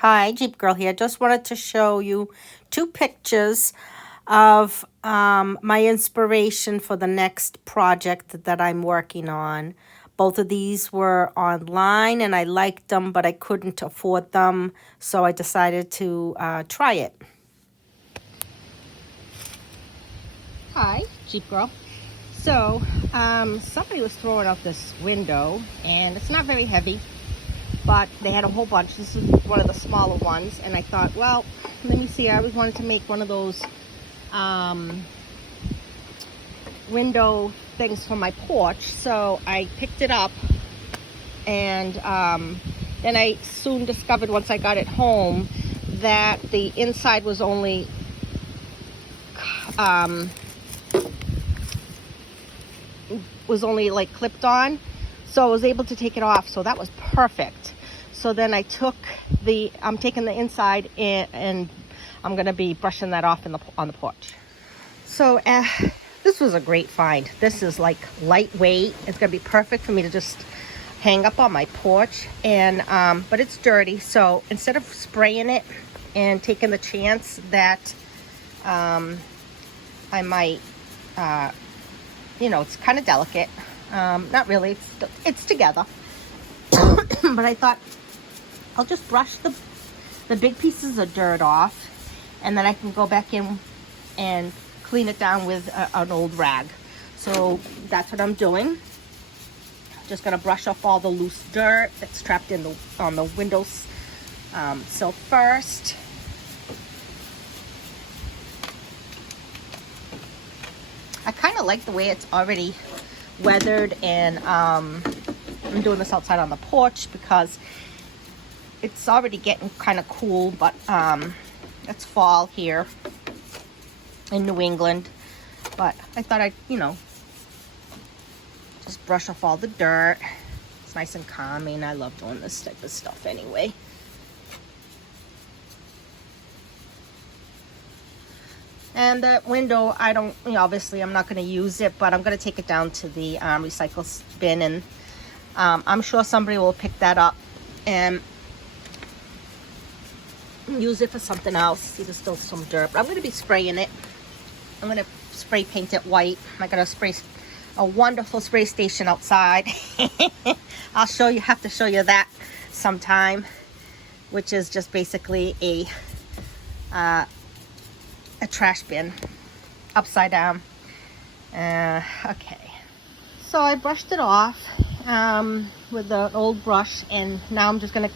Hi, Jeep Girl here. Just wanted to show you two pictures of my inspiration for the next project that I'm working on. Both of these were online and I liked them, but I couldn't afford them, so I decided to try it. Hi, Jeep Girl. So, somebody was throwing out this window, and it's not very heavy, but they had a whole bunch. This is one of the smaller ones, and I thought, well, let me see. I always wanted to make one of those window things for my porch, so I picked it up, and then I soon discovered once I got it home that the inside was only like clipped on, so I was able to take it off, so that was perfect. So then I'm taking the inside and I'm gonna be brushing that off on the porch. So this was a great find. This is like lightweight. It's gonna be perfect for me to just hang up on my porch, and but it's dirty, so instead of spraying it and taking the chance that I might it's kind of delicate. Not really, it's together. But I thought I'll just brush the big pieces of dirt off, and then I can go back in and clean it down with an old rag. So that's what I'm doing. Just gonna brush off all the loose dirt that's trapped on the windows sill first. I kind of like the way it's already weathered, and I'm doing this outside on the porch because it's already getting kind of cool, but it's fall here in New England, but I thought I'd just brush off all the dirt. It's nice and calming. I love doing this type of stuff anyway. And that window, obviously I'm not going to use it, but I'm going to take it down to the recycle bin, and I'm sure somebody will pick that up and use it for something else. See, there's still some dirt, but I'm going to be spraying it. I'm going to spray paint it white. I got a wonderful spray station outside. I'll have to show you that sometime, which is just basically a trash bin upside down. Okay, so I brushed it off with the old brush, and now I'm just gonna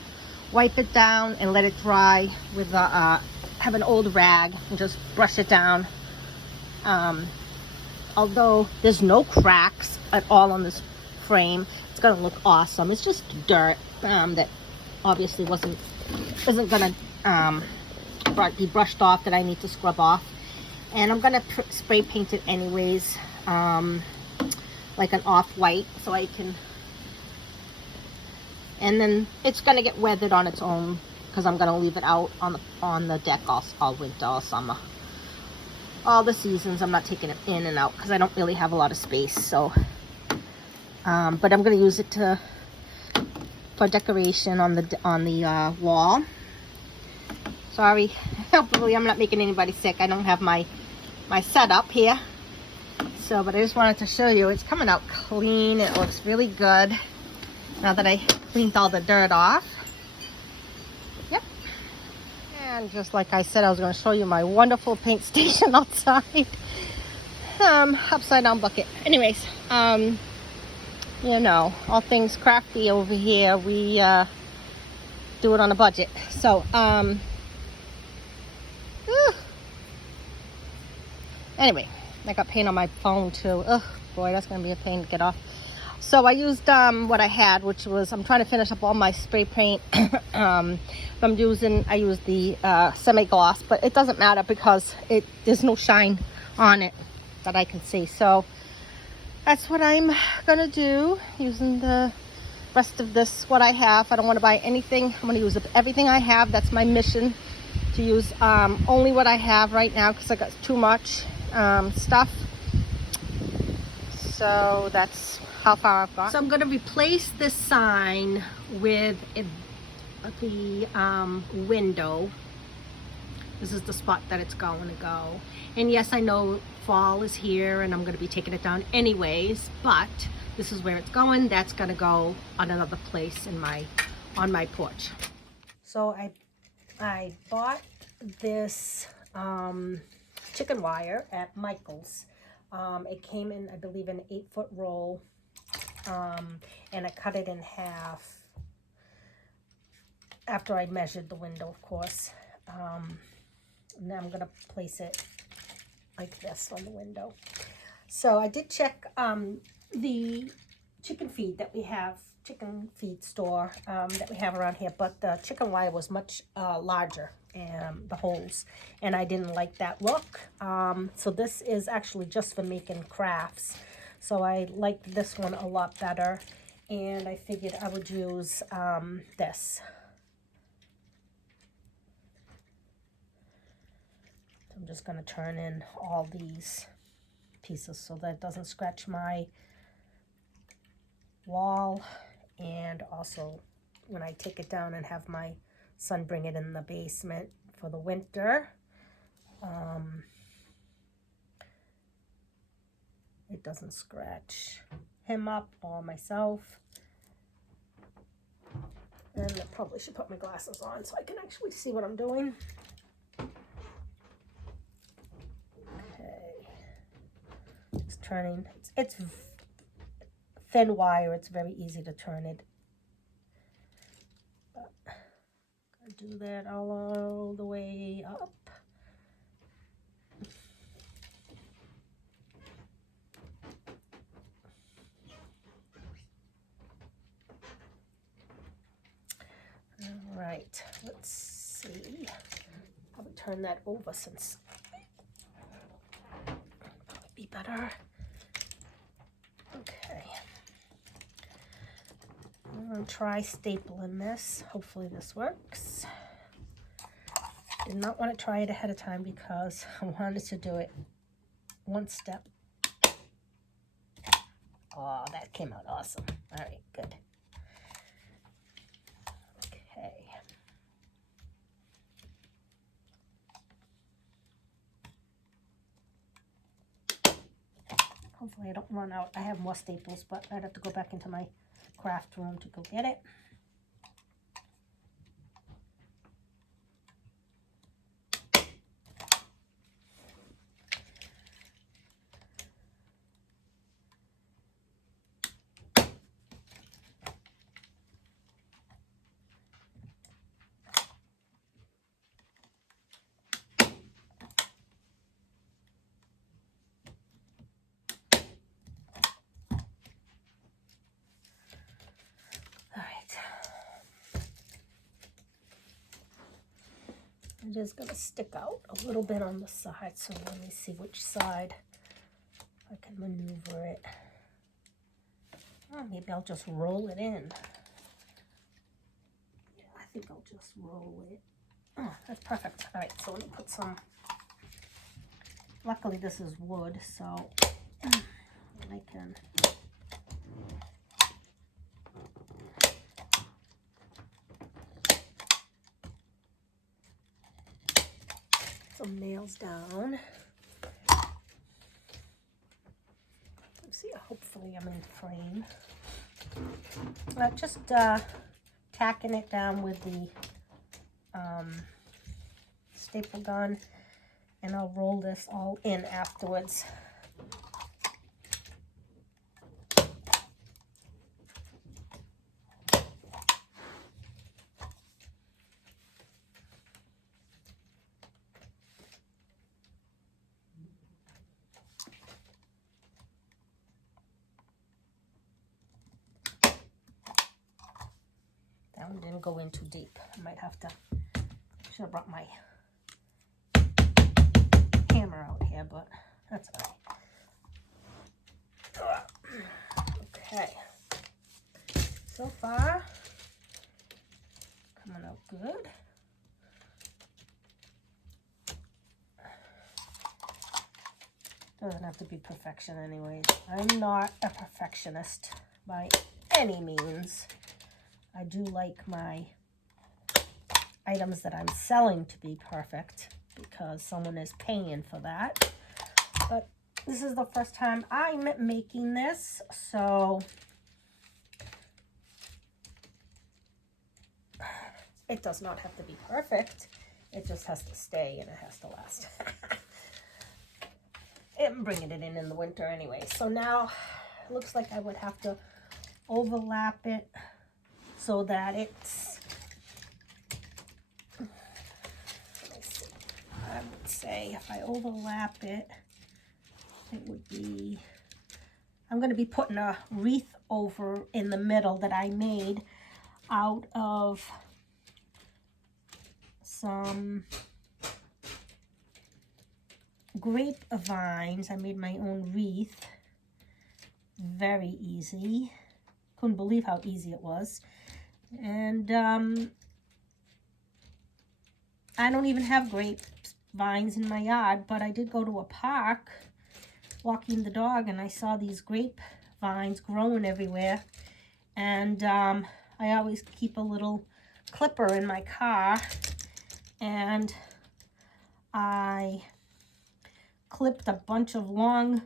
wipe it down and let it dry with have an old rag and just brush it down. Although there's no cracks at all on this frame, it's gonna look awesome. It's just dirt that obviously isn't gonna be brushed off, that I need to scrub off, and I'm gonna spray paint it anyways, like an off-white, so I can, and then it's gonna get weathered on its own because I'm gonna leave it out on the deck all winter, all summer, all the seasons. I'm not taking it in and out because I don't really have a lot of space. So but I'm gonna use it for decoration on the wall. Sorry, hopefully I'm not making anybody sick. I don't have my setup here. So, but I just wanted to show you, it's coming out clean. It looks really good now that I cleaned all the dirt off. Yep. And just like I said, I was going to show you my wonderful paint station outside. Upside down bucket. Anyways, all things crafty over here. We do it on a budget. So, anyway, I got paint on my phone too. Ugh, boy, that's gonna be a pain to get off. So I used what I had, which was, I'm trying to finish up all my spray paint. I used the semi-gloss, but it doesn't matter because there's no shine on it that I can see. So that's what I'm gonna do, using the rest of this, what I have. I don't want to buy anything. I'm gonna use everything I have. That's my mission, to use only what I have right now, because I got too much stuff. So that's how far I've got. So I'm going to replace this sign with the window. This is the spot that it's going to go. And yes, I know fall is here and I'm going to be taking it down anyways, but this is where it's going. That's going to go on another place in on my porch. So I bought this chicken wire at Michael's. It came in, I believe, an 8-foot roll, and I cut it in half after I measured the window, of course. Now I'm gonna place it like this on the window. So I did check the chicken feed that we have, chicken feed store that we have around here, but the chicken wire was much larger, and the holes, and I didn't like that look. So this is actually just for making crafts. So I liked this one a lot better, and I figured I would use this. I'm just going to turn in all these pieces so that it doesn't scratch my wall, and also when I take it down and have my son bring it in the basement for the winter, it doesn't scratch him up or myself. And I probably should put my glasses on so I can actually see what I'm doing. Just turning. It's thin wire. It's very easy to turn it. But I do that all the way up. All right. Let's see. Probably turn that over since be better. Okay. I'm going to try stapling this. Hopefully this works. Did not want to try it ahead of time because I wanted to do it one step. Oh, that came out awesome. All right, good. Okay. Hopefully I don't run out. I have more staples, but I'd have to go back into my craft room to go get it. It is going to stick out a little bit on the side, so let me see which side I can maneuver it. Oh, maybe I'll just roll it in. Yeah, I think I'll just roll it. Oh, that's perfect. All right, so let me put some, luckily this is wood, so I can some nails down. Let's see, hopefully I'm in frame. Just tacking it down with the staple gun, and I'll roll this all in afterwards. That one didn't go in too deep. I might have to, should have brought my hammer out here, but that's all right. Okay. So far, coming out good. Doesn't have to be perfection anyways. I'm not a perfectionist by any means. I do like my items that I'm selling to be perfect because someone is paying for that. But this is the first time I'm making this, so it does not have to be perfect. It just has to stay and it has to last. I'm bringing it in the winter anyway. So now it looks like I would have to overlap it so that it's, let me see, I would say if I overlap it, it would be, I'm going to be putting a wreath over in the middle that I made out of some grapevines. I made my own wreath. Very easy. Couldn't believe how easy it was. And I don't even have grapevines in my yard, but I did go to a park walking the dog and I saw these grapevines growing everywhere. And I always keep a little clipper in my car, and I clipped a bunch of long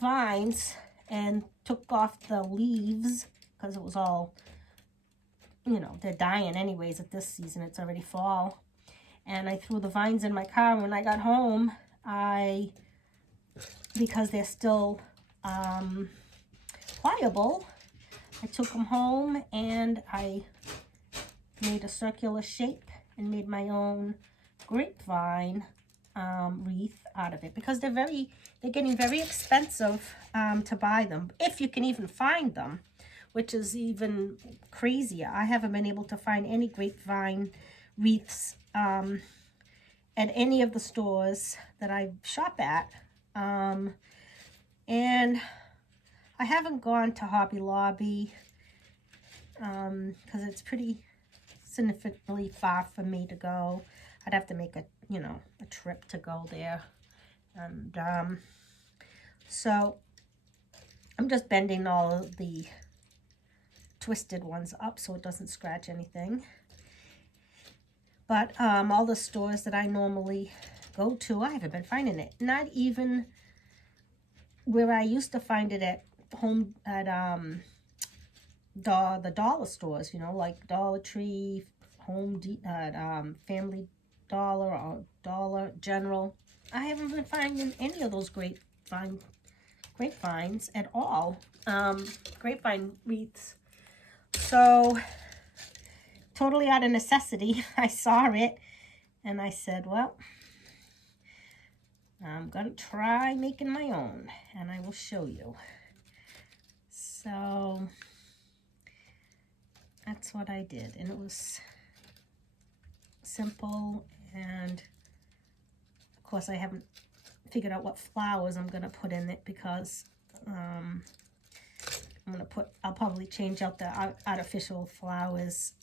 vines and took off the leaves because it was all, you know, they're dying anyways at this season. It's already fall. And I threw the vines in my car. When I got home, because they're still pliable, I took them home and I made a circular shape and made my own grapevine wreath out of it, because they're getting very expensive to buy them, if you can even find them, which is even crazier. I haven't been able to find any grapevine wreaths at any of the stores that I shop at, and I haven't gone to Hobby Lobby because it's pretty significantly far for me to go. I'd have to make a trip to go there. And so I'm just bending all of the twisted ones up so it doesn't scratch anything. But all the stores that I normally go to, I haven't been finding it. Not even where I used to find it at home, at the dollar stores, you know, like Dollar Tree, Family Dollar, or Dollar General. I haven't been finding any of those grapevines at all. Grapevine wreaths. So totally out of necessity, I saw it and I said, well, I'm gonna try making my own, and I will show you. So that's what I did, and it was simple. And of course I haven't figured out what flowers I'm gonna put in it, because I'll probably change out the artificial flowers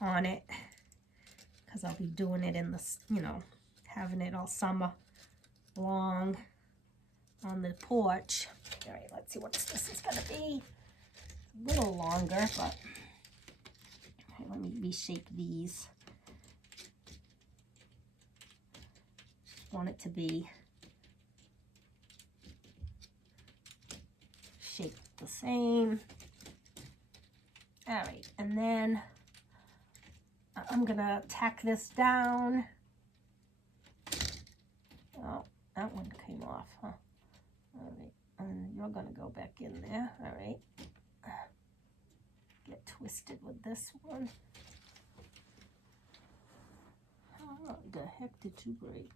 on it, because I'll be doing it in the, you know, having it all summer long on the porch. All right, let's see what this is gonna be. A little longer, but okay, let me reshape these. Want it to be shaped the same. All right, and then I'm gonna tack this down. Oh, that one came off, huh? All right, and you're gonna go back in there. All right. Get twisted with this one. How the heck did you break?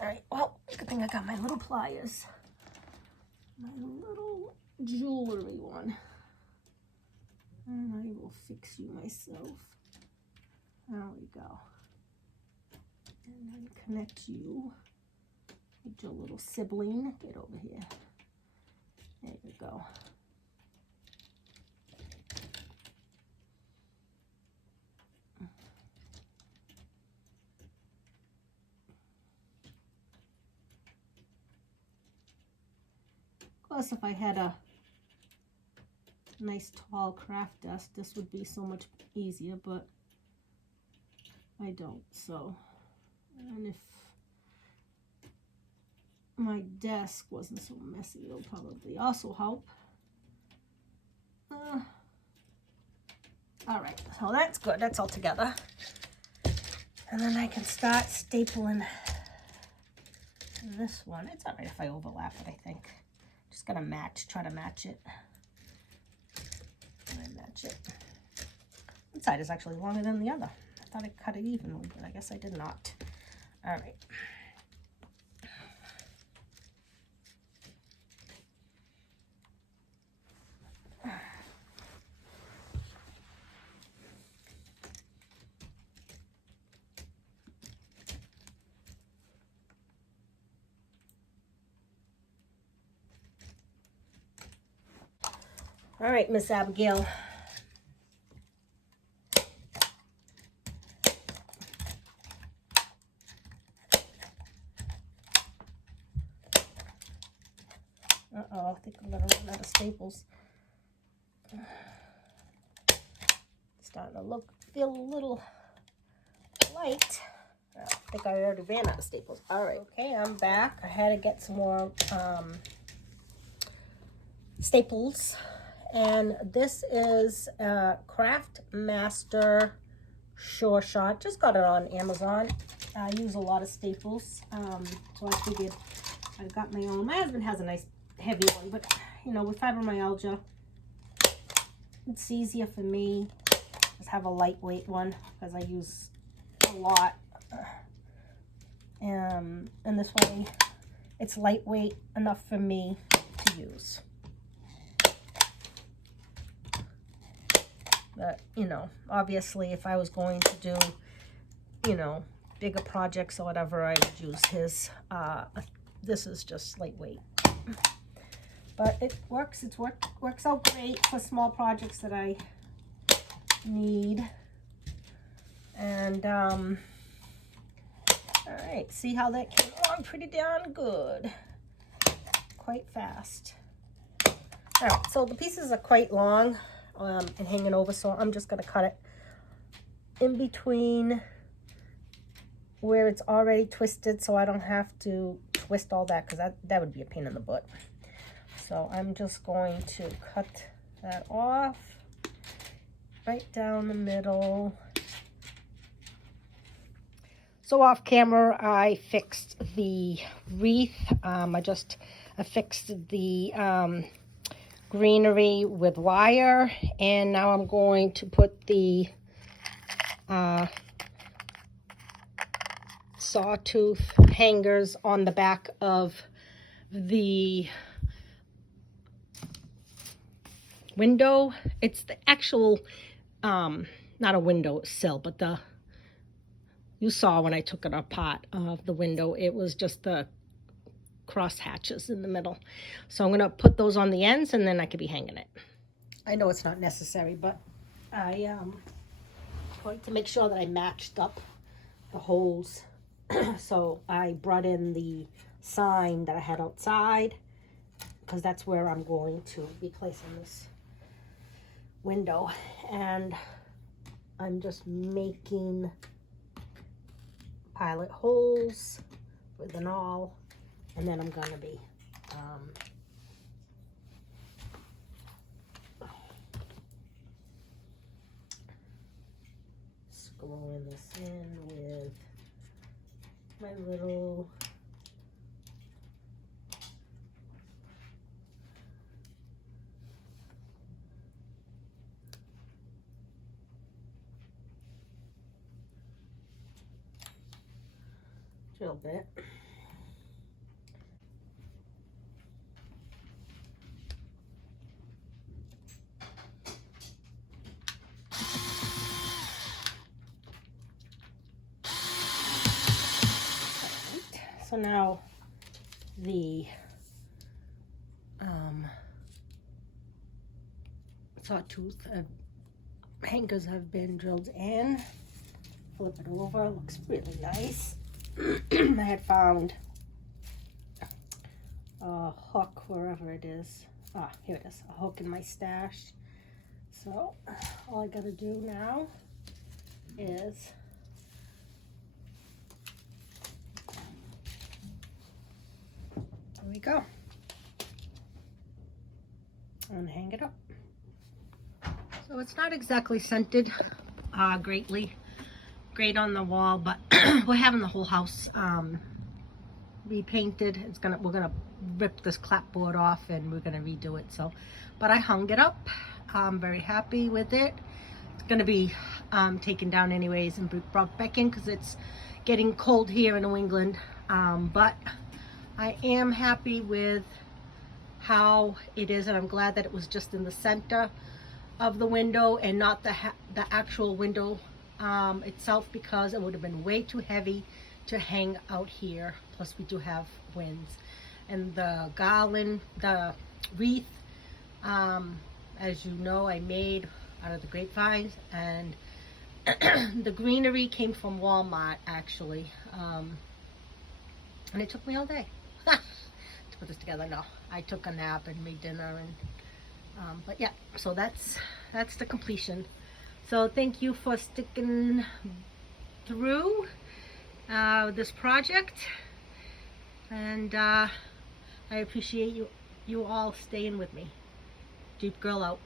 All right, well, good thing I got my little pliers. My little jewelry one. And I will fix you myself. There we go. And then connect you with your little sibling. Get over here. There you go. Plus, if I had a nice tall craft desk, this would be so much easier, but I don't. So, and if my desk wasn't so messy, it'll probably also help. All right, so that's good. That's all together. And then I can start stapling this one. It's all right if I overlap it, I think. Just gonna try to match it. And I match it. One side is actually longer than the other. I thought I cut it evenly, but I guess I did not. All right. All right, Miss Abigail. Uh-oh, I think I'm gonna run out of staples. Starting to feel a little light. I think I already ran out of staples. All right, okay, I'm back. I had to get some more staples. And this is Craft Master Sure Shot. Just got it on Amazon. I use a lot of staples, so I figured I've got my own. My husband has a nice heavy one, but you know, with fibromyalgia, it's easier for me just have a lightweight one because I use a lot. And this way, it's lightweight enough for me to use. But, you know, obviously if I was going to do, you know, bigger projects or whatever, I would use his. This is just lightweight. But it works. Works out great for small projects that I need. And, all right, see how that came along pretty darn good. Quite fast. All right, so the pieces are quite long. And hanging over, so I'm just going to cut it in between where it's already twisted so I don't have to twist all that because that would be a pain in the butt. So I'm just going to cut that off right down the middle. So off camera I fixed the wreath. I fixed the greenery with wire, and now I'm going to put the sawtooth hangers on the back of the window. It's the actual not a window sill, but you saw when I took it apart of the window, it was just the cross hatches in the middle. So I'm going to put those on the ends and then I could be hanging it. I know it's not necessary, but I wanted to make sure that I matched up the holes. So I brought in the sign that I had outside because that's where I'm going to be placing this window. And I'm just making pilot holes with an awl. And then I'm going to be screwing this in with my little drill bit. So now the sawtooth hangers have been drilled in. Flip it over, looks really nice. I had found a hook wherever it is. Ah, here it is, a hook in my stash. So all I gotta do now is there we go, and hang it up. So it's not exactly scented great on the wall, but we're having the whole house repainted. We're gonna rip this clapboard off and we're gonna redo it. So, but I hung it up. I'm very happy with it. It's gonna be taken down anyways and brought back in because it's getting cold here in New England. But I am happy with how it is, and I'm glad that it was just in the center of the window and not the actual window itself, because it would have been way too heavy to hang out here. Plus we do have winds. And the garland, the wreath, as you know, I made out of the grapevines, and the greenery came from Walmart actually, and it took me all day to put this together. No, I took a nap and made dinner, and but yeah, so that's the completion. So thank you for sticking through this project, and I appreciate you all staying with me. Jeep Girl out.